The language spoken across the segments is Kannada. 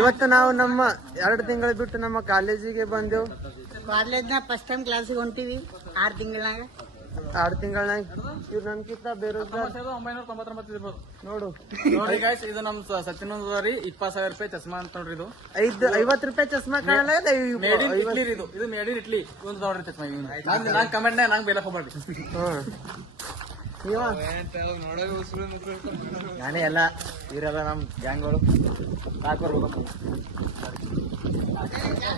ಇವತ್ತು ನಾವು ನಮ್ಮ 2 ತಿಂಗಳ ಬಿಟ್ಟು ನಮ್ಮ ಕಾಲೇಜಿಗೆ ಬಂದೆವು. ಕಾಲೇಜ್ನ ಫಸ್ಟ್ ಟೈಮ್ ಕ್ಲಾಸಿಗೆ ಹೊಂಟಿವಿ 6 ತಿಂಗಳಾಗ. 6 ತಿಂಗಳಾಗ ಇವ್ರು ನನ್ಕಿಂತ ಬೇರೋಜ್ಗಾರ್ 999 ಇರ್ಬೋದು ನೋಡು. ನೋಡಿ ಗೈಸ್, ಇದು ನಮ್ ಸತ್ಯನಂದ ರೀ. 20,000 ರೂಪಾಯಿ ಚಸ್ಮಾ ಅಂತ ನೋಡ್ರಿ. ಇದು 50 ರೂಪಾಯಿ ಚಸ್ಮಾ ಕಾಣಲ್ಲ. ಮೇಡ್ ಇನ್ ಇಟ್ಲಿ ಇದು. ಇದು ಮೇಡ್ ಇನ್ ಇಟ್ಲಿ. ಒಂದು ನೋಡ್ರಿ ಚಸ್ಮಾ. ನಾನ್ ಕಮೆಂಟ್ ನಂಗೆ ಬೇಲಕ್ ಹೋಗ್ಬೇಡ್ರಿ. ನಾನೇ ಎಲ್ಲ ಇರಲ್ಲ ನಮ್ ಗ್ಯಾಂಗ್ಗಳು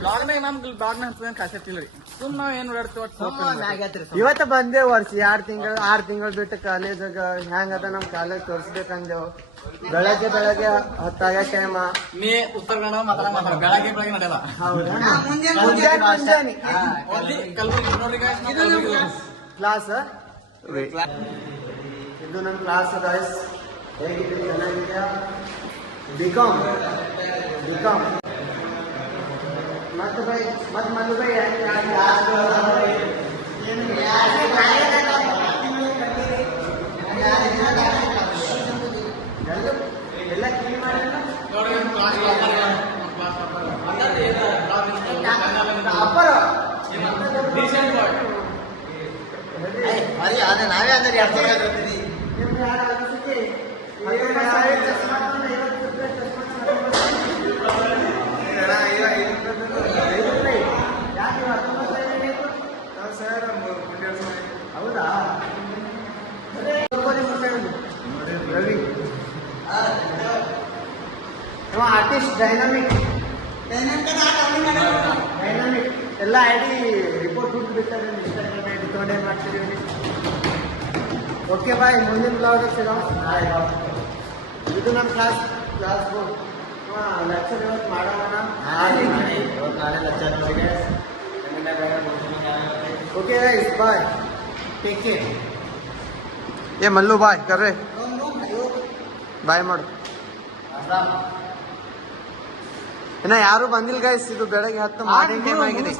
ಬ್ಲಾಗ್ ನಮ್ ಖಾಸಿಯತ್ ಇಲ್ರಿ. ಸುಮ್ ನಾವ್ ಏನ್ ಓಡಾಡ್ತೀವಿ. ಇವತ್ತ ಬಂದೆ ವರ್ಷ 6 ತಿಂಗಳು ಬಿಟ್ಟು ಕಾಲೇಜಾಗ ಹೆಂಗದ ನಮ್ ಕಾಲೇಜ್ ತೋರ್ಸ್ಬೇಕಂದೇವು. ಬೆಳಗ್ಗೆ ಹೊತ್ತಾಗ ಟೈಮ ನೀ ಉತ್ತರ ಕನ್ನಡ ಮಾತಾಡ ಬೆಳಗ್ಗೆ ನಡೆಯಲ್ಲ. ಮುಂಜಾನೆ ಕಲ್ಬುರ್ಗಿ ನೋಡ್ರಿ guys, ಕ್ಲಾಸ್ ಇದು ನನ್ನ ಕ್ಲಾಸ್ ಗೈಸ್. ಹೇಗಿದೆ? ಚೆನ್ನಾಗಿದೆಯಾ? ಬಿಕಾಮ್ ಮತ್ತೆ ಬೈ ಮತ್ತೆ ಮಲ್ಲು ಬೈ ಎಲ್ಲ ಕ್ಲೀನ್ ಮಾಡಿ ನಾವೇ ಅಂದ್ರೆ ಹೌದಾ? ರವಿ ಆರ್ಟಿಸ್ಟ್ ಡೈನಾಮಿಕ್ ಎಲ್ಲ ಐಡಿ ರಿಪೋರ್ಟ್ ಬಿಟ್ಟು ಬಿಡ್ತಾರೆ. ಇನ್ಸ್ಟಾಗ್ರಾಮ್ ಐಡಿ ತೊಗೊಂಡೇ ಮಾಡ್ತಿದ್ದೀವಿ. ಓಕೆ ಬಾಯ್, ಮುಂದಿನ ಬ್ಲಾಗ್ ಸಿಗೋಣ. ಇದು ನಮ್ಮ ಕ್ಲಾಸ್ ಲೆಕ್ಚರ್ ಇವತ್ತು ಮಾಡೋಣ. ನಾಳೆ ಲೆಕ್ಚರ್ ನೋಡಿದೆ. ಓಕೆ ಗೈಸ್, ಬಾಯ್, ಟೇಕ್ ಕೇರ್. ಏ ಮಲ್ಲು ಬಾಯ್ ಕರ್ರೆ, ಬಾಯ್ ಮಾಡು. ಇನ್ನ ಯಾರು ಬಂದಿಲ್ಲ ಗೈಸ್. ಇದು ಬೆಳಗ್ಗೆ 10 ಮಾರ್ನಿಂಗ್ ಟೈಮ್ ಆಗಿದೆ.